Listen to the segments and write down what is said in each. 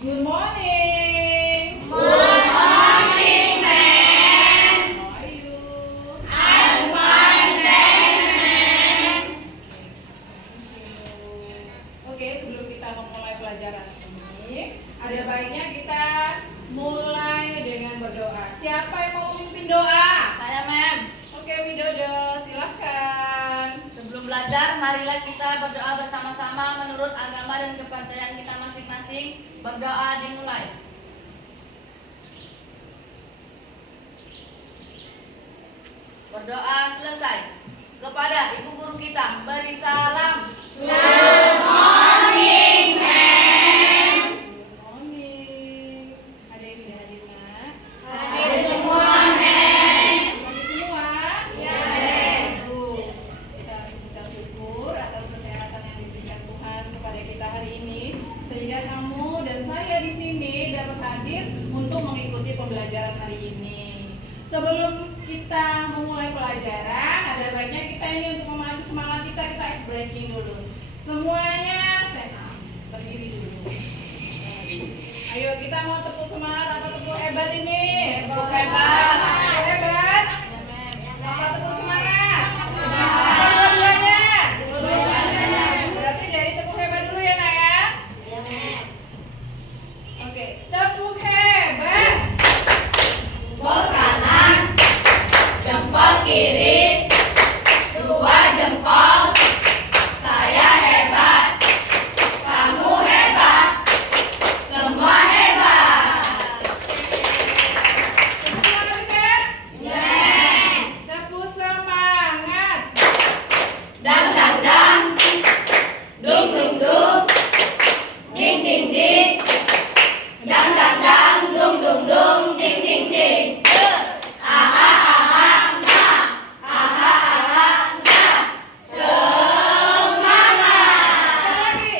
Good morning. Good morning, ma'am. How are you? I'm fine, thanks, ma'am. Oke, sebelum kita memulai pelajaran ini, ada baiknya kita mulai dengan berdoa. Siapa yang mau memimpin doa? Saya, ma'am. Oke, Widodo, silakan. Sebelum belajar, marilah kita berdoa bersama-sama menurut agama dan kepercayaan kita masing-masing. Berdoa dimulai. Berdoa selesai. Kepada ibu guru kita, beri salam. Good morning, ma'am. Good morning. Ada yang tidak hadir, Nak? Hadir semua, ma'am. Hadir semua? Iya, ma'am. Bagus. Kita mengucap syukur atas kesehatan yang diberikan Tuhan kepada kita hari ini, sehingga kamu dan saya di sini dapat hadir untuk mengikuti pembelajaran hari ini. Sebelum kita memulai pelajaran, ada baiknya kita ini untuk memacu semangat kita ice breaking dulu. Semuanya stand up, berdiri dulu. Ayo kita mau tepuk semangat apa tepuk hebat ini? Tepuk hebat. Tepuk hebat. Ya, ma'am. Apa tepuk semangat? Apa dua-duanya? Dua-duanya. Berarti jadi tepuk hebat dulu ya, Nak ya? Ya, ma'am. Oke, tepuk hebat. Jempol kanan, jempol kiri, dua jempol. Saya hebat, kamu hebat, semua hebat. Tepuk semangat juga. Yeay. Tepuk semangat. Dang dang dang, dung dung dung, ding ding ding, dang dang dang, dung dung dung, ding ding ding. Aha aha nah, aha aha nah. Semangat, Sekali lagi.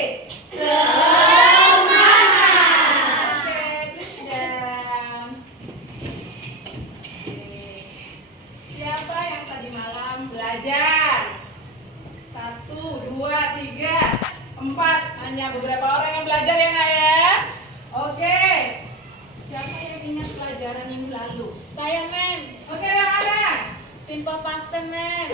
semangat. Oke, please sit down. Oke. Siapa yang tadi malam belajar? 1, 2, 3, 4. Hanya beberapa orang yang belajar ya, Nak ya? Oke. Siapa yang ingat pelajaran minggu lalu? Saya, ma'am. Oke, yang mana? Simple past tense, ma'am.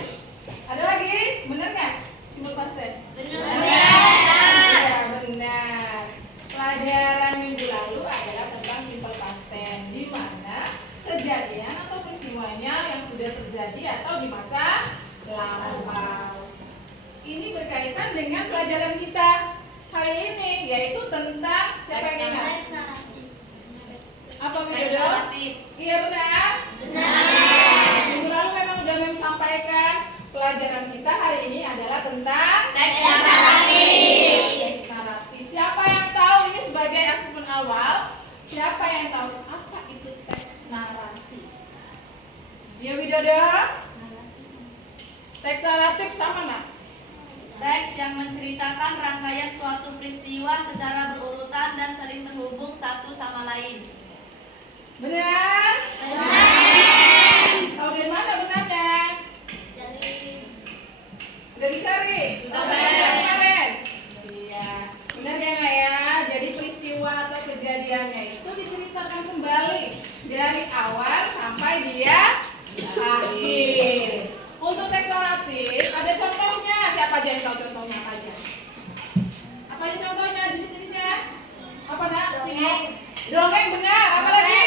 Ada lagi? Bener nggak? Simple past tense? Benar. Ya, benar. Pelajaran minggu lalu adalah tentang simple past tense, di mana kejadian atau peristiwanya yang sudah terjadi atau di masa lampau. Ini berkaitan dengan pelajaran kita hari ini, yaitu tentang siapa yang ingat? Apa Widodo? Iya benar. Minggu lalu memang sudah sampaikan pelajaran kita hari ini adalah tentang Teks naratif. teks naratif. Siapa yang tahu ini sebagai asesmen awal? Siapa yang tahu apa itu teks narasi? Ya Widodo? Teks naratif sama nak? Teks yang menceritakan rangkaian suatu peristiwa secara berurutan dan saling terhubung satu sama lain. Benar? Tahu dari mana benarnya? Udah dicari? Sudah, Belajar Ma'am. kemarin? Iya. Benar ya Nak ya? Jadi peristiwa atau kejadiannya itu diceritakan kembali dari awal sampai dia akhir. Untuk teks naratif ada contohnya. Siapa aja yang tahu contohnya apa aja? Apa aja contohnya? Jenis-jenisnya? Apa Nak? Tengok. Dongeng benar. Apa lagi?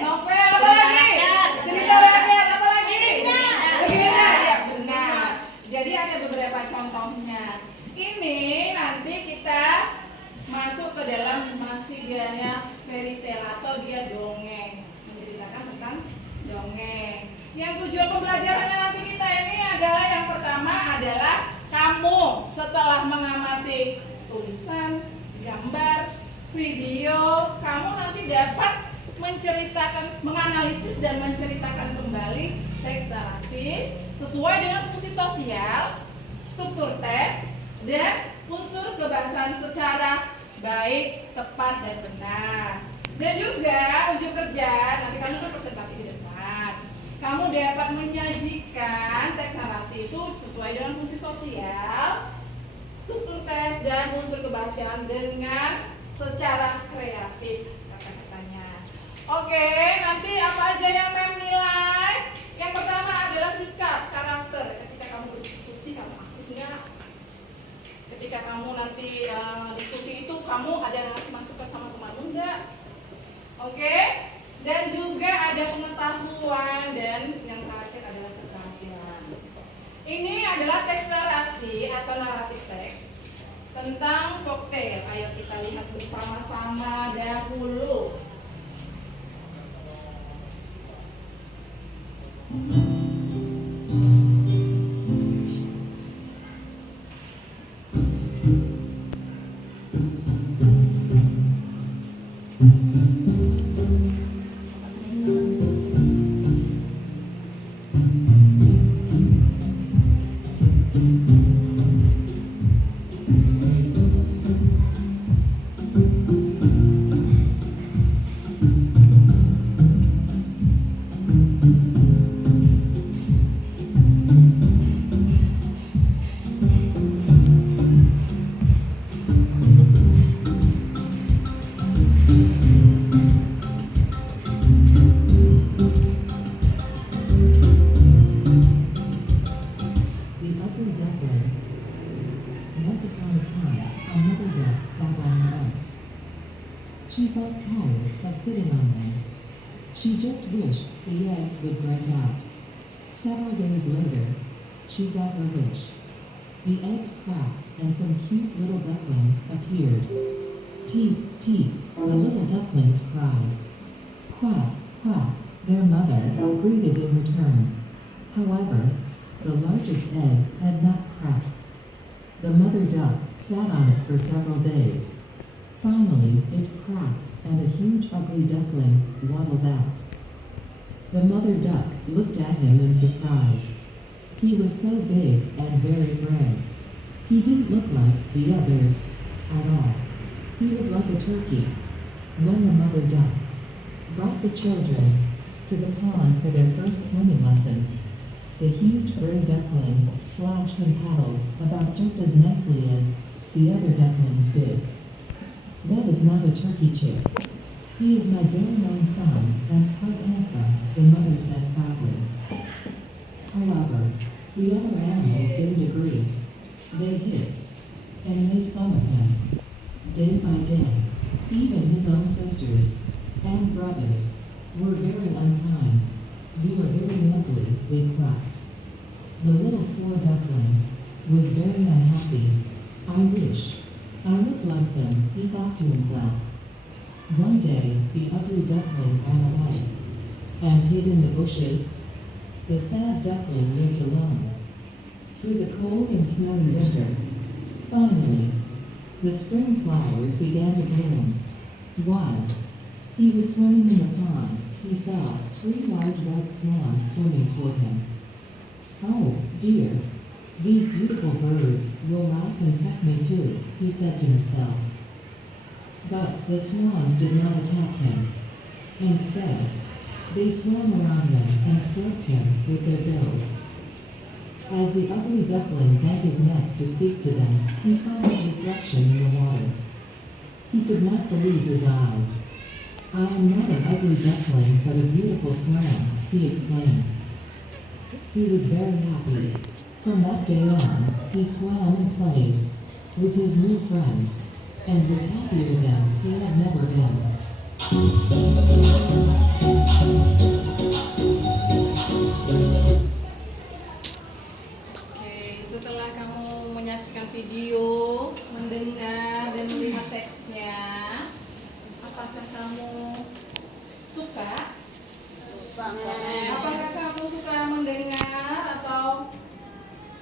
Novel. Apa lagi? Cerita rakyat. Apa lagi? Legenda. Ya benar. Jadi ada beberapa contohnya. Ini nanti kita masuk ke dalam masih dianya fairy tale atau dia dongeng, menceritakan tentang dongeng. Yang tujuan pembelajarannya nanti kita ini adalah yang pertama adalah kamu setelah mengamati tulisan, gambar, video, kamu nanti dapat menceritakan, menganalisis dan menceritakan kembali teks narasi sesuai dengan fungsi sosial, struktur teks, dan unsur kebangsaan secara baik, tepat, dan benar. Dan juga ujung kerja, nanti kamu kan presentasi di depan. Kamu dapat menyajikan teks narasi itu sesuai dengan fungsi sosial, struktur teks, dan unsur kebangsaan dengan secara kamu nanti diskusi itu kamu ada ngasih masukan sama temanmu enggak? Oke? Dan juga ada pengetahuan dan yang terakhir adalah keterampilan. Ini adalah teks narasi atau naratif teks tentang koktail. Ayo kita lihat bersama-sama dahulu. She felt tired of sitting on them. She just wished the eggs would break out. Several days later, she got her wish. The eggs cracked and some cute little ducklings appeared. Peep, peep, the little ducklings cried. Quack, quack, their mother greeted in return. However, the largest egg had not cracked. The mother duck sat on it for several days. Finally, it cracked, and a huge ugly duckling waddled out. The mother duck looked at him in surprise. He was so big and very brave. He didn't look like the others at all. He was like a turkey. When the mother duck brought the children to the pond for their first swimming lesson, the huge gray duckling splashed and paddled about just as nicely as the other ducklings did. That is not a turkey chick. He is my very own son, and quite handsome, the mother said proudly. However, the other animals didn't agree. They hissed and made fun of him. Day by day, even his own sisters and brothers were very unkind. You are very ugly, they quacked. The little poor duckling was very unhappy. I wish I looked like them, he thought to himself. One day, the ugly duckling ran away and hid in the bushes. The sad duckling lived alone through the cold and snowy winter. Finally, the spring flowers began to bloom. While he was swimming in the pond, he saw 3 large white swans swimming toward him. Oh, dear, these beautiful birds will laugh and peck me too, he said to himself. But the swans did not attack him. Instead, they swam around him and stroked him with their bills. As the ugly duckling bent his neck to speak to them, he saw his reflection in the water. He could not believe his eyes. I am not an ugly duckling, but a beautiful swan, he exclaimed. He was very happy. From that day on, he swam and played with his new friends, and was happier than he had never been. Oke, setelah kamu menyaksikan video, mendengar dan melihat teksnya, apakah kamu suka? Apakah kamu suka mendengar atau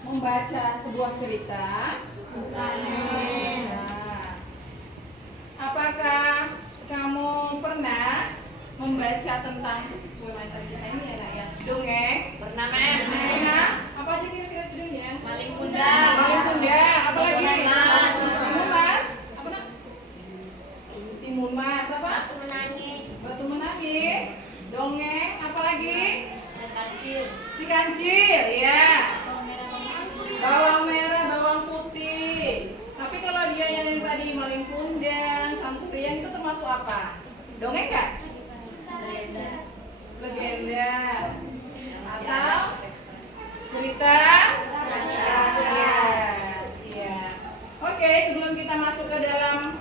membaca sebuah cerita? Suka. Nah, apakah kamu pernah membaca tentang sebenarnya tadi ini ya nak ya? Dongeng? Pernah, Mem. Pernah? Apa aja kira-kira judulnya? Maling kundang. Maling kundang. Apa lagi? Timun Mas. Timun Mas. Apa nak? Timun Mas apa? Aku menangis. Batu menangis. Dongeng. Apa lagi? Sekancil. Si kancil, ya. Bawang merah, bawang putih. Tapi kalau dia yang tadi maling kundang, sang kurian itu termasuk apa? Dongeng nggak? Legenda. Legenda. Atau cerita rakyat. Iya. Oke. Oke, sebelum kita masuk ke dalam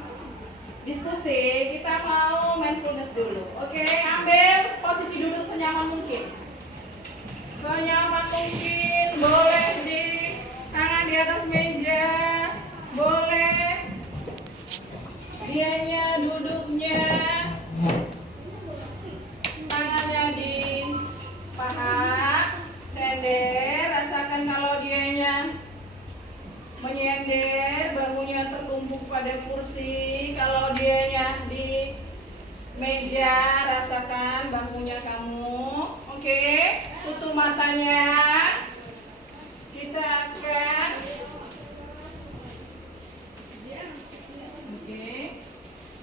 diskusi, kita mau mindfulness dulu. Oke, ambil posisi duduk senyaman mungkin. Senyaman mungkin, boleh di tangan di atas meja, boleh dianya duduknya, tangannya di paha, cender, rasakan kalau dianya menyender, bahunya tertumpuk pada kursi. Kalau dianya di meja, rasakan bahunya kamu. Oke, tutup matanya. Kita akan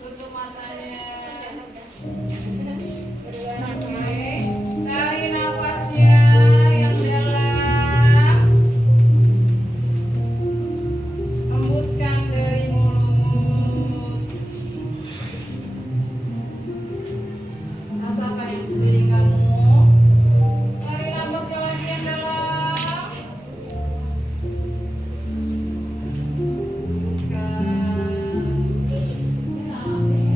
tutup matanya. Oke, tarik nafasnya yang dalam. Hembuskan dari mulut. Rasakan yang sekeliling kamu. Tarik nafasnya lagi yang dalam. Hembuskan.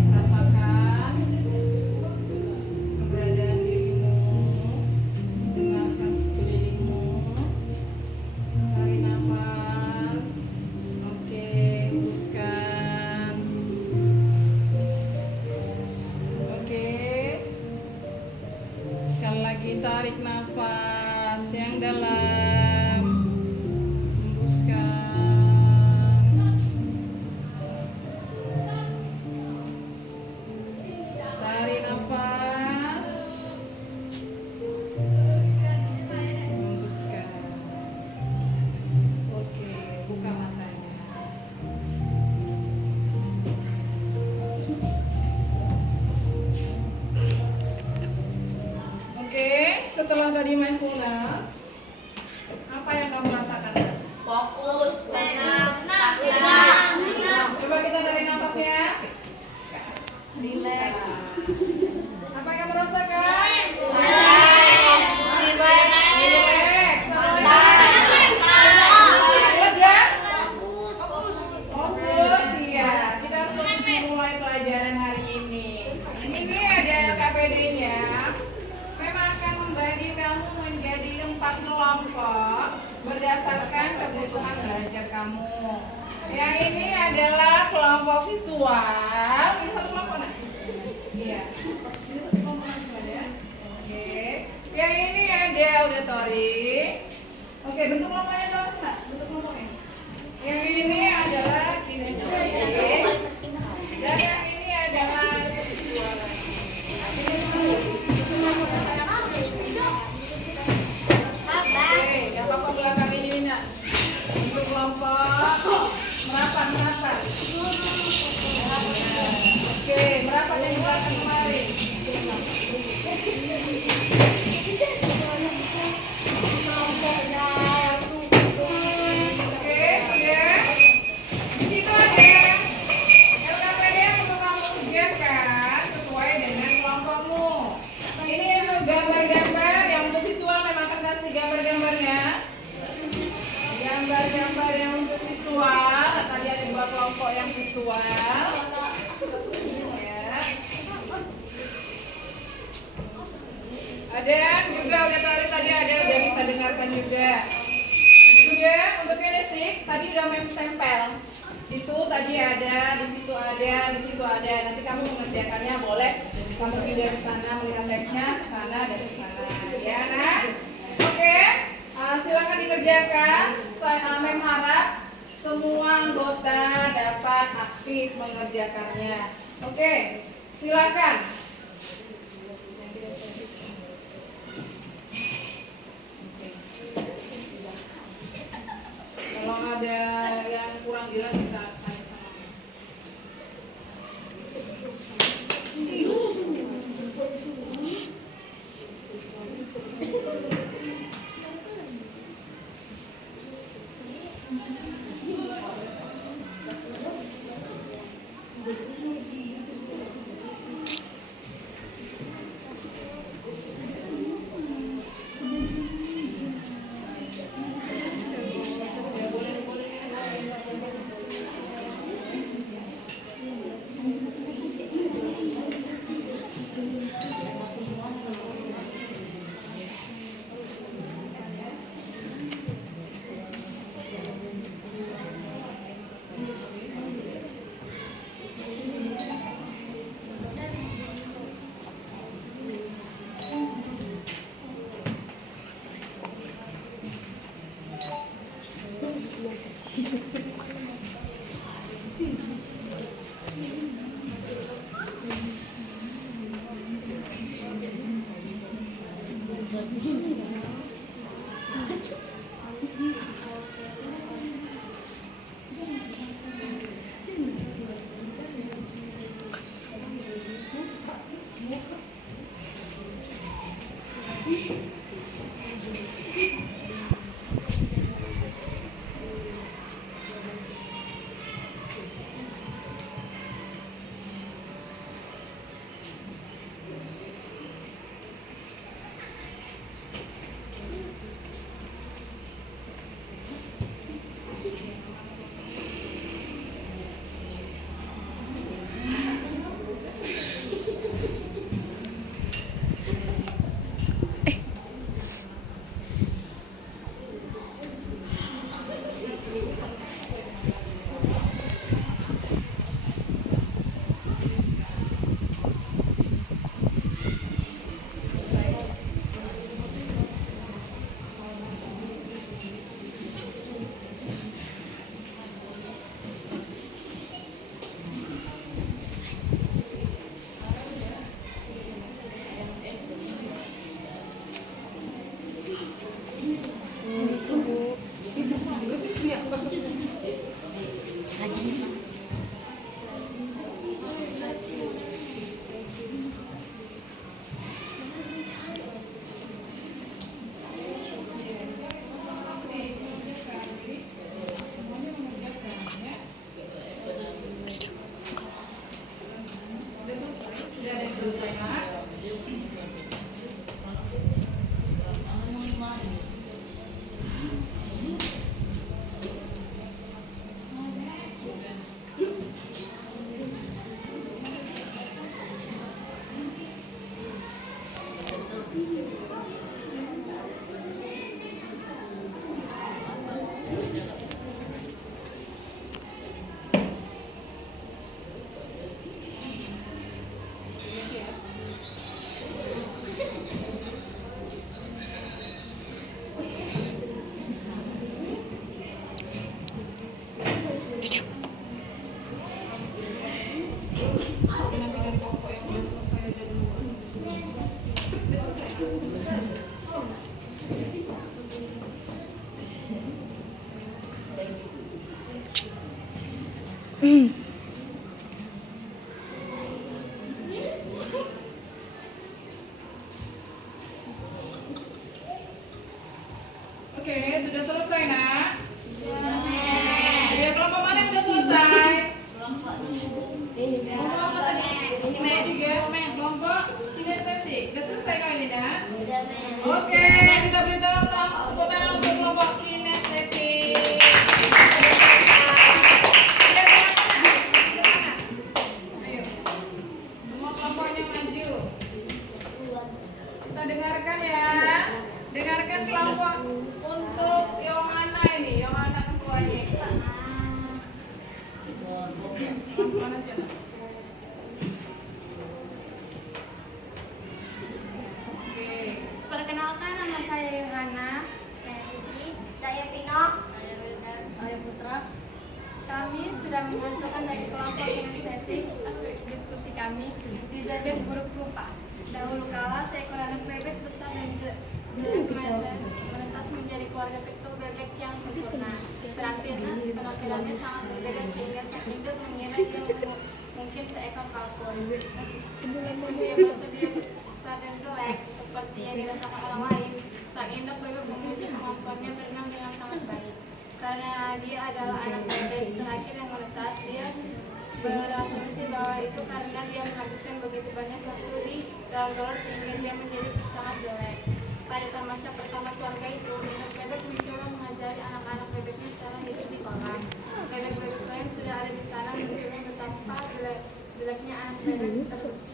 Rasakan keberadaan dirimu. Dengarkan sekelilingmu. Tarik nafas. Oke, hembuskan. Oke. Sekali lagi tarik nafas yang dalam. Hembuskan. Tarik nafas. Hembuskan. Oke, buka matanya. Oke, setelah tadi mindfulness, apa yang kamu rasakan? Fokus, tenang, tenang. Coba kita tarik nafasnya. Relax. Apa yang kamu rasakan? Relax. Relax. Lega? Fokus, iya. Kita harus mulai pelajaran hari ini. Ini ada LKPD-nya. Memang akan membagi kamu menjadi 4 kelompok berdasarkan kebutuhan belajar kamu. Yang ini adalah kelompok visual. Ini satu kelompok, nah? Iya. Ini satu kelompok ya. Oke. Yang ini ada auditory. Oke, bentuk kelompoknya jelas nggak? Bentuk kelompoknya. Yang ini adalah kinestetik. Dan yang ini adalah visual. Oke, yang kelompok belakang ini Nina. Untuk kelompok merapat. Oke, merapat yang di belakang kemari. Oke, ya. Di situ ada LKPD yang perlu kamu kerjakan sesuai dengan kelompokmu. Ini untuk gambar-gambar yang untuk visual, memang akan kasih gambar-gambarnya. Gambar-gambar yang untuk visual, tadi ada 2 kelompok yang visual. Ya. Ada juga udah tadi ada udah kita dengarkan juga. Juga untuk kinestik tadi udah stempel. Itu tadi ada, di situ ada, di situ ada. Nanti kamu mengerjakannya boleh. Kamu juga ke sana melihat teksnya ke sana dan ke sana. Ya, nah. Oke. Silakan dikerjakan. Saya Mem harap semua anggota dapat aktif mengerjakannya. Oke. Silakan. Kalau ada yang kurang jelas bisa tanya sama Mem. Udah ada yang selesai, Nak? Nanti ganti kelompok yang udah selesai aja dulu. Udah selesai. Oke, sudah selesai, Nak? Iya, kelompok mana yang udah selesai? Kelompok apa tadi? Kelompok 3. Kelompok kinestetik. Udah selesai kali ini, Nak? Oke, kita beri tepuk tangan untuk kelompok kinestetik. Ayo, silakan. Ayo. Semua kelompoknya maju. Kita dengarkan ya. Dengarkan kelompok untuk Yohana ini, Yohana ketuanya. Mana aja, Nak? Oke. Perkenalkan, nama saya Yohana. Saya Cici. Saya Pino. Saya Putra. Kami sudah menghasilkan dari kelompok kinestetik hasil diskusi kami si bebek buruk rupa. Dahulu kala seekor anak bebek besar dan jelek menetas menjadi keluarga kecil bebek yang sempurna. Penampilannya sangat berbeda sehingga sang induk mengira dia mungkin seekor kalkun. Meskipun dia besar dan jelek seperti yang dirasakan orang lain, sang induk bebek memuji kemampuannya berenang dengan sangat baik. Karena dia adalah anak bebek terakhir yang menetas, dia berasumsi bahwa itu karena dia menghabiskan begitu banyak waktu di dalam telur sehingga dia menjadi sangat jelek. Pada tamasya pertama keluarga itu, induk bebek mencoba mengajari anak-anak bebeknya cara hidup di kolam. Bebek-bebek lain sudah ada di sana menunjukkan betapa jeleknya anak bebek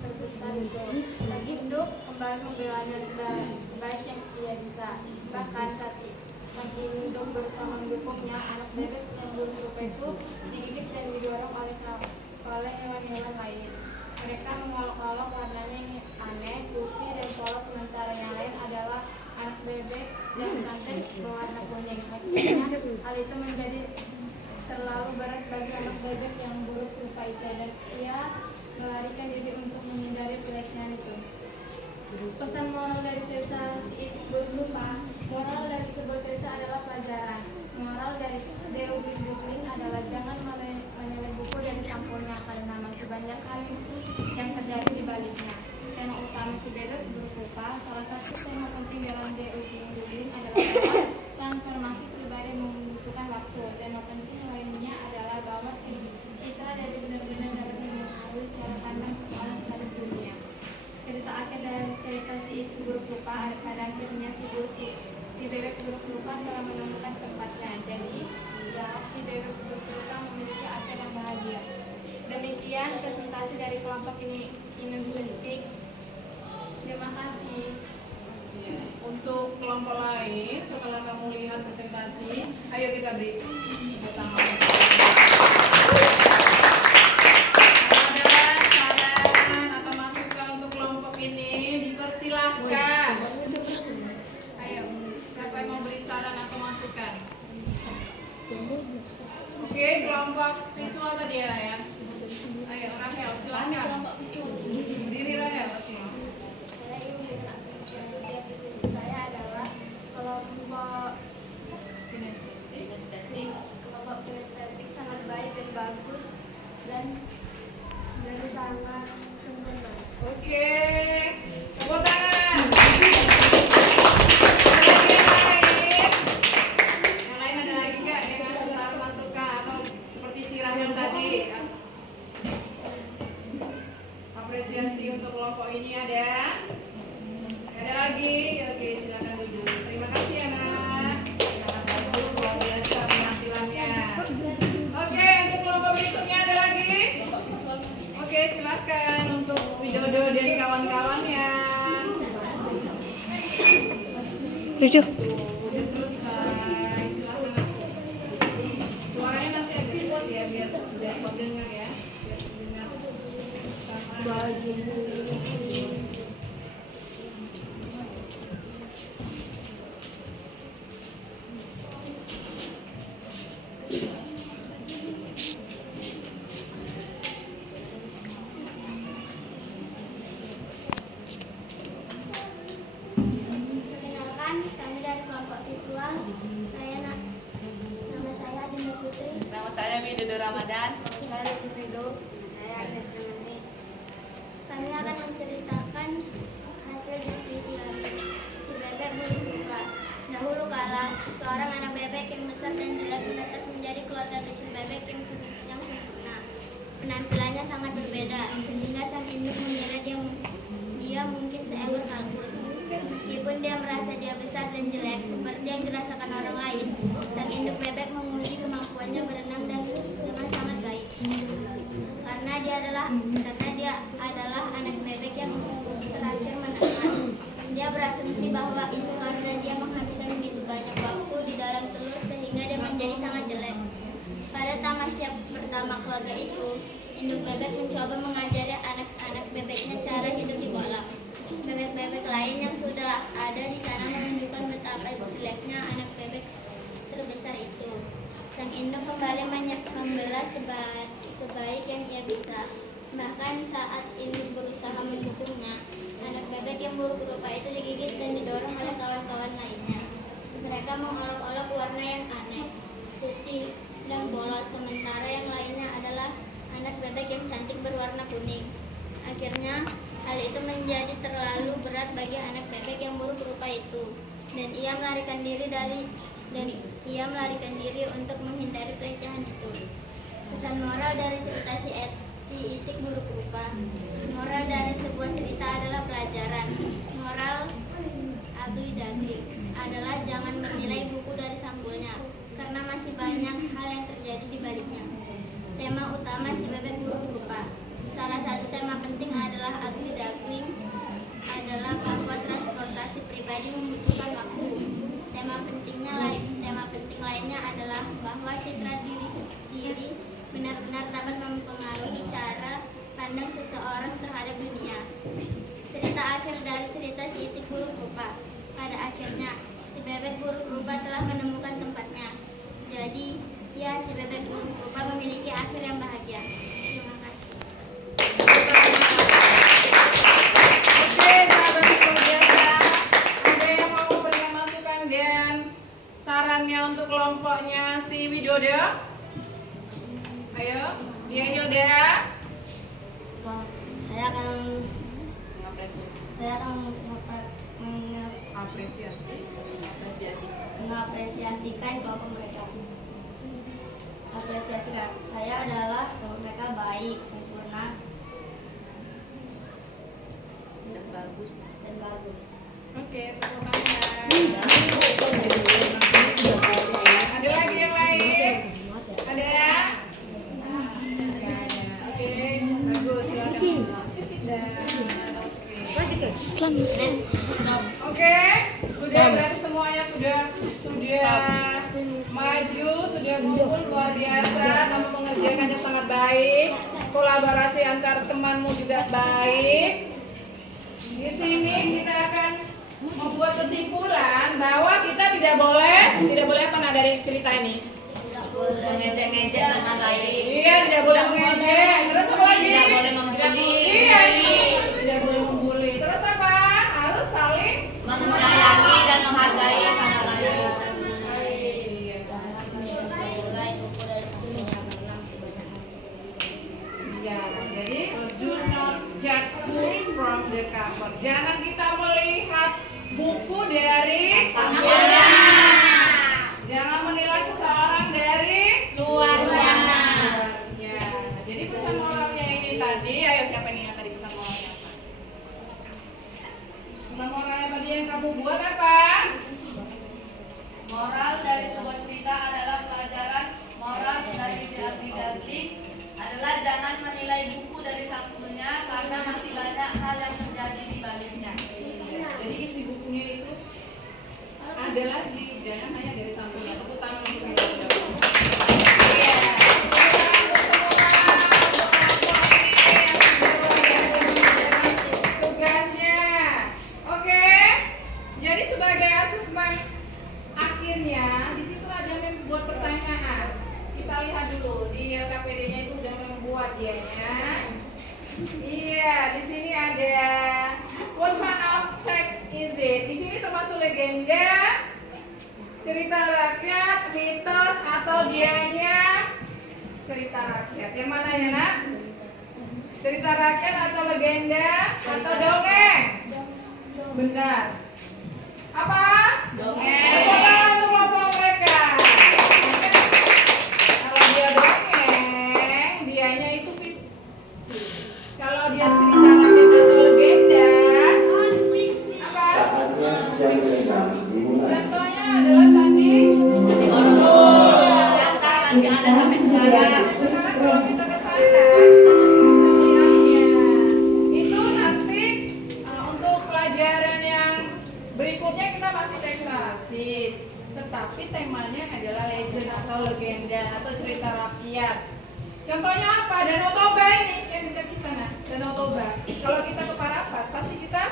terbesar itu. Sang induk kembali membelanya sebaik yang ia bisa. Bahkan saat sang induk berusaha mendukungnya, anak bebek yang buruk rupa itu digigit dan didorong oleh hewan-hewan lain. Mereka mengolok-olok warnanya yang aneh, putih dan polos, sementara yang lain adalah anak bebek yang cantik berwarna kuning. Akhirnya hal itu menjadi terlalu berat bagi anak bebek yang buruk rupa itu dan ia melarikan diri untuk menghindari pelecehan itu. Pesan moral dari cerita si Itik Buruk Rupa. Moral dari sebuah cerita adalah pelajaran. Moral dari Deo Gling adalah jangan menilai buku dari sampulnya karena masih banyak hal yang terjadi di baliknya. Tema utama si Bebek Buruk Rupa. Salah satu tema penting dalam Deo Gling adalah bahwa transformasi pribadi membutuhkan waktu. Tema penting lainnya adalah bahwa citra dari benar-benar dapat mempengaruhi cara pandang seseorang terhadap dunia. Cerita akhir dari cerita si Itik Buruk Rupa, pada akhirnya si Bebek Buruk Rupa telah menemukan tempatnya. Jadi ya, si Bebek Buruk Rupa memiliki akhir yang bahagia. Demikian presentasi dari kelompok ini Indonesia Speak. Terima kasih. Untuk kelompok lain, setelah kamu lihat presentasi, ayo kita beri tepuk tangan. Ada saran atau masukan untuk kelompok ini, dipersilahkan. Ayo, siapa yang mau beri saran atau masukan? Oke, kelompok visual tadi ya. Ayo, Rahel, silakan. Berdiri Rahel. Saya adalah kelompok kinestetik sangat baik dan bagus dan sangat sempurna. Oke, tepuk tangan. Yang lain ada lagi nggak yang ngasih saran masukan atau seperti si Rahel tadi? Apresiasi untuk kelompok ini ada? Ada lagi? Oke, silakan duduk. Terima kasih anak. Sangat bagus, luar biasa penampilannya. Oke, untuk kelompok berikutnya ada lagi? Oke, silakan untuk Widodo dan kawan-kawannya. Lucu. Udah selesai. Silakan. Suaranya nanti agak kuat ya biar dengar ya. Biar dengar. Perkenalkan, kami dari kelompok visual. Nama saya Adinda Putri. Nama saya Widodo Ramadan. Saya Widodo. Saya Agnes Ramani. Kami akan menceritakan hasil diskusi kami. Si Bebek Buruk Rupa. Dahulu kala, seorang anak bebek yang besar dan jelek menetas menjadi keluarga kecil bebek yang sempurna. Penampilannya sangat berbeda, sehingga sang induk mengira dia mungkin seekor kalkun. Meskipun dia merasa dia besar dan jelek seperti yang dirasakan orang lain, sang induk bebek menguji kemampuannya berenang dan dengan sangat baik. Karena dia adalah anak bebek yang terakhir menetas. Dia berasumsi bahwa itu karena dia menghabiskan begitu banyak waktu di dalam telur sehingga dia menjadi sangat jelek. Pada tamasya pertama keluarga itu, induk bebek mencoba mengajari anak-anak bebeknya cara hidup di kolam. Bebek-bebek lain yang sudah ada di sana menunjukkan betapa jeleknya anak bebek terbesar itu. Sang induk kembali membelah sebaik yang ia bisa. Bahkan saat induk berusaha mendukungnya, anak bebek yang buruk rupa itu digigit dan didorong oleh kawan-kawan lainnya. Mereka mengolok-olok warna yang aneh, putih dan polos, sementara yang lainnya adalah anak bebek yang cantik berwarna kuning. Akhirnya, hal itu menjadi terlalu berat bagi anak bebek yang buruk rupa itu, dan ia melarikan diri untuk menghindari pelecehan itu. Pesan moral dari cerita si Itik Buruk Rupa. Moral dari sebuah cerita adalah pelajaran. Moral ugly duckling adalah jangan menilai buku dari sampulnya, karena masih banyak hal yang terjadi di baliknya. Tema utama si Bebek Buruk Rupa. Salah satu tema penting adalah ugly duckling adalah bahwa transportasi pribadi membutuhkan waktu. Tema penting lainnya adalah bahwa citra diri sendiri benar-benar dapat mempengaruhi cara pandang seseorang terhadap dunia. Cerita akhir dari cerita si Itik Buruk Rupa. Pada akhirnya, si Bebek Buruk Rupa telah menemukan tempatnya. Jadi, ya, si Bebek Buruk Rupa memiliki akhir yang bahagia. Terima kasih. Oke, sahabat Saya akan mengapresiasikan kelompok mereka. Apresiasikan saya adalah kelompok mereka baik, sempurna, Dan bagus. dan bagus. Oke, tepuk tangan. Ada lagi yang lain? Ada ya? Oke, bagus. Silakan. Oke, sudah berarti semuanya sudah maju, sudah ngumpul luar biasa. Kamu mengerjakannya sangat baik. Kolaborasi antar temanmu juga baik. Di sini kita akan membuat kesimpulan bahwa kita tidak boleh apa dari cerita ini? Mengejek-ngejek teman lain. Iya, tidak boleh mengejek. Terus apa lagi? Tidak boleh membuli. Iya, tidak boleh membuli. Terus apa? Harus saling Menyayangi dan menghargai sama lain. Iya. Mulai buku dari sebelumnya menang sebanyak Iya, jadi do not judge book from the cover. Jangan kita melihat buku dari sampulnya. Jangan menilai seseorang dari luarnya. luarnya. Jadi pesan moralnya ini tadi, ayo siapa nih yang tadi pesan moralnya apa? Pesan moralnya tadi yang kamu buat apa? Moral dari sebuah cerita adalah pelajaran moral dari Dagli adalah jangan menilai buku dari sampulnya karena masih banyak hal yang terjadi di baliknya. Iya, jadi isi bukunya itu ada lagi, jangan hanya dari sampulnya. Tepuk tangan untuk yang sudah. Iya, tepuk tangan untuk semua tugasnya. Oke, jadi sebagai asesmen akhirnya di situ ada membuat pertanyaan. Kita lihat dulu di LKPD-nya itu udah membuat dianya. Iya, di sini ada what kind of text is it? Di sini termasuk legenda, cerita rakyat, mitos, atau dianya cerita rakyat. Yang mana ya, Nak? Cerita rakyat atau legenda atau dongeng? Benar. Apa? Dongeng. Tepuk tangan untuk kelompok mereka. Kalau dia dongeng, dianya itu pipi. Kalau dia cerita rakyat atau legenda, apa? Contohnya adalah candi Borobudur yang masih ada sampai sekarang. Sekarang kalau kita ke sana, kita masih bisa melihatnya. Itu nanti untuk pelajaran yang berikutnya kita masih teks rasid. Tetapi temanya adalah legend atau legenda atau cerita rakyat. Contohnya apa? Danau Toba ini yang dekat kita, nah. Danau Toba. Kalau kita ke Parapat, pasti kita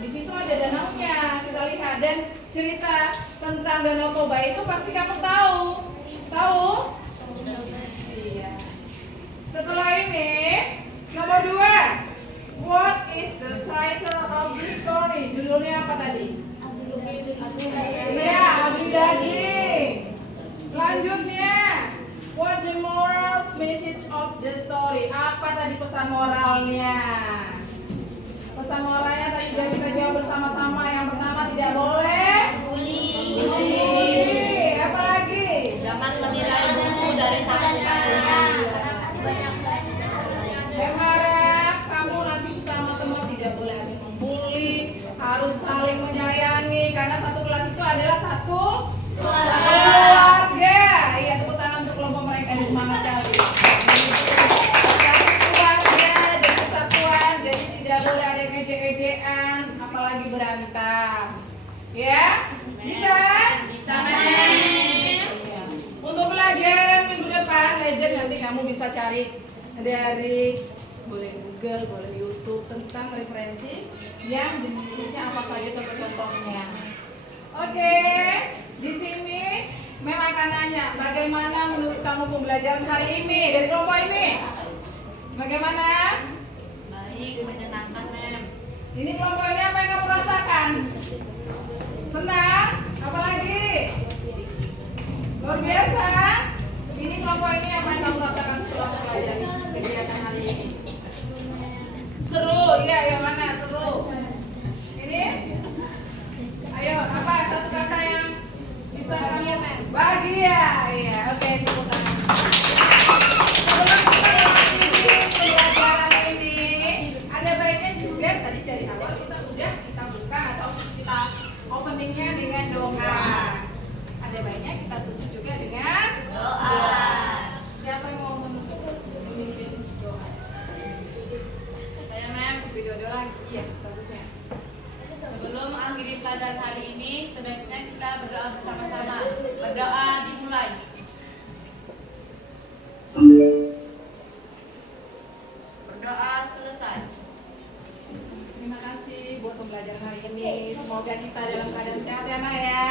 di situ ada danaunya, kita lihat, dan cerita tentang Danau Toba itu pasti kamu tahu. Tahu? Iya. Setelah ini, nomor 2. What is the title of the story? Judulnya apa tadi? Ya, Ugly Duckling. Lanjutnya, what the moral message of the story? Apa tadi pesan moralnya? Pesan moralnya tadi sudah kita jawab bersama-sama. Yang pertama, tidak boleh membuli. Apa lagi? Jangan menilai buku dari sampulnya. Yang harap kamu nanti sesama teman tidak boleh ada yang membuli, harus saling menyayangi karena satu kelas itu adalah satu keluarga. Iya, tepuk tangan untuk kelompok mereka yang semangat kali. Satu keluarga, jadi kesatuan, jadi tidak boleh ada yang ejek-ejekan, apalagi berantem. Ya, bisa? Bisa, Iya. Untuk pelajaran minggu depan, legend nanti kamu bisa cari dari boleh Google, boleh YouTube tentang referensi yang jenisnya apa saja contoh-contohnya. Oke, di sini Mem akan nanya bagaimana menurut kamu pembelajaran hari ini dari kelompok ini? Bagaimana? Baik, menyenangkan, Mem. Ini kelompok ini apa yang kamu rasakan? Senang? Apalagi? Luar biasa? Ini kelompok ini apa yang kamu rasakan setelah mempelajari kegiatan hari ini? lagi. Iya, bagusnya. Sebelum akhiri pelajaran hari ini, sebaiknya kita berdoa bersama-sama. Berdoa dimulai. Berdoa selesai. Terima kasih buat pembelajaran hari ini. Semoga kita dalam keadaan sehat ya, Nak ya.